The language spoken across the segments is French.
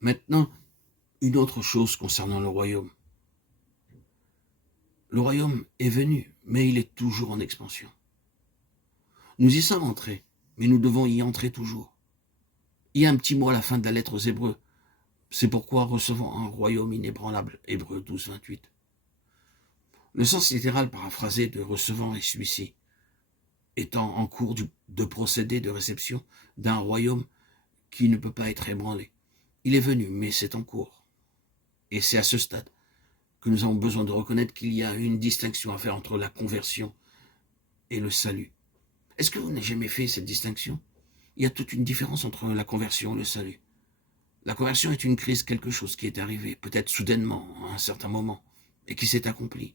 Maintenant, une autre chose concernant le royaume. Le royaume est venu, mais il est toujours en expansion. Nous y sommes entrés, mais nous devons y entrer toujours. Il y a un petit mot à la fin de la lettre aux Hébreux. C'est pourquoi recevons un royaume inébranlable. Hébreux 12, 28. Le sens littéral paraphrasé de recevant est celui-ci, étant en cours de procédé de réception d'un royaume qui ne peut pas être ébranlé. Il est venu, mais c'est en cours. Et c'est à ce stade que nous avons besoin de reconnaître qu'il y a une distinction à faire entre la conversion et le salut. Est-ce que vous n'avez jamais fait cette distinction? Il y a toute une différence entre la conversion et le salut. La conversion est une crise, quelque chose qui est arrivé, peut-être soudainement, à un certain moment, et qui s'est accompli.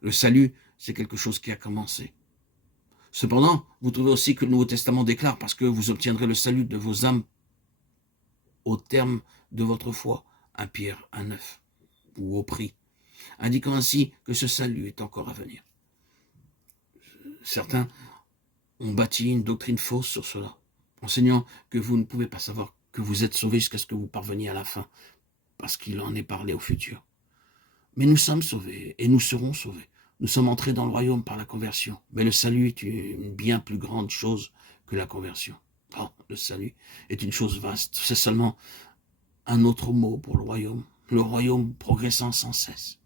Le salut, c'est quelque chose qui a commencé. Cependant, vous trouvez aussi que le Nouveau Testament déclare, parce que vous obtiendrez le salut de vos âmes au terme de votre foi, 1 Pierre 1,9, ou au prix, indiquant ainsi que ce salut est encore à venir. Certains ont bâti une doctrine fausse sur cela, enseignant que vous ne pouvez pas savoir que vous êtes sauvés jusqu'à ce que vous parveniez à la fin, parce qu'il en est parlé au futur. Mais nous sommes sauvés, et nous serons sauvés. Nous sommes entrés dans le royaume par la conversion, mais le salut est une bien plus grande chose que la conversion. Oh, le salut est une chose vaste, c'est seulement un autre mot pour le royaume progressant sans cesse.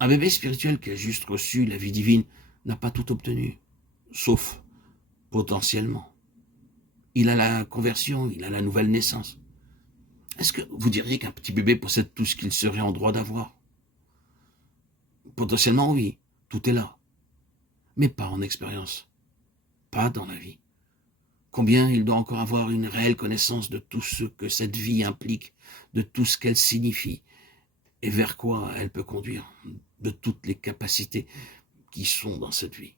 Un bébé spirituel qui a juste reçu la vie divine n'a pas tout obtenu, sauf potentiellement. Il a la conversion, il a la nouvelle naissance. Est-ce que vous diriez qu'un petit bébé possède tout ce qu'il serait en droit d'avoir? Potentiellement oui, tout est là, mais pas en expérience, pas dans la vie. Combien il doit encore avoir une réelle connaissance de tout ce que cette vie implique, de tout ce qu'elle signifie, et vers quoi elle peut conduire, de toutes les capacités qui sont dans cette vie.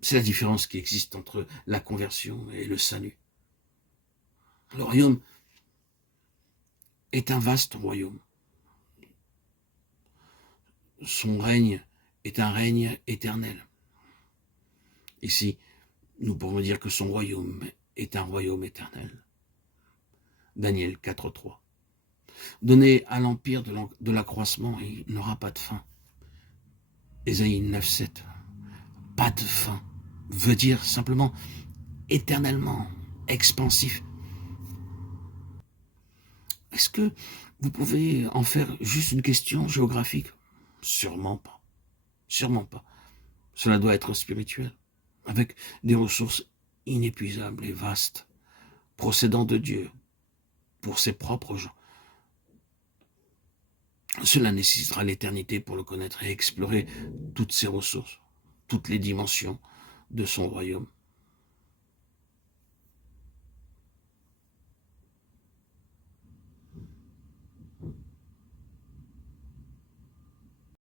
C'est la différence qui existe entre la conversion et le salut. Le royaume est un vaste royaume. Son règne est un règne éternel. Ici, nous pourrons dire que son royaume est un royaume éternel. Daniel 4.3. Donné à l'empire de l'accroissement, il n'aura pas de fin. Ésaïe 9.7. Pas de fin veut dire simplement éternellement expansif. Est-ce que vous pouvez en faire juste une question géographique? Sûrement pas. Sûrement pas. Cela doit être spirituel, avec des ressources inépuisables et vastes, procédant de Dieu pour ses propres gens. Cela nécessitera l'éternité pour le connaître et explorer toutes ses ressources, toutes les dimensions de son royaume.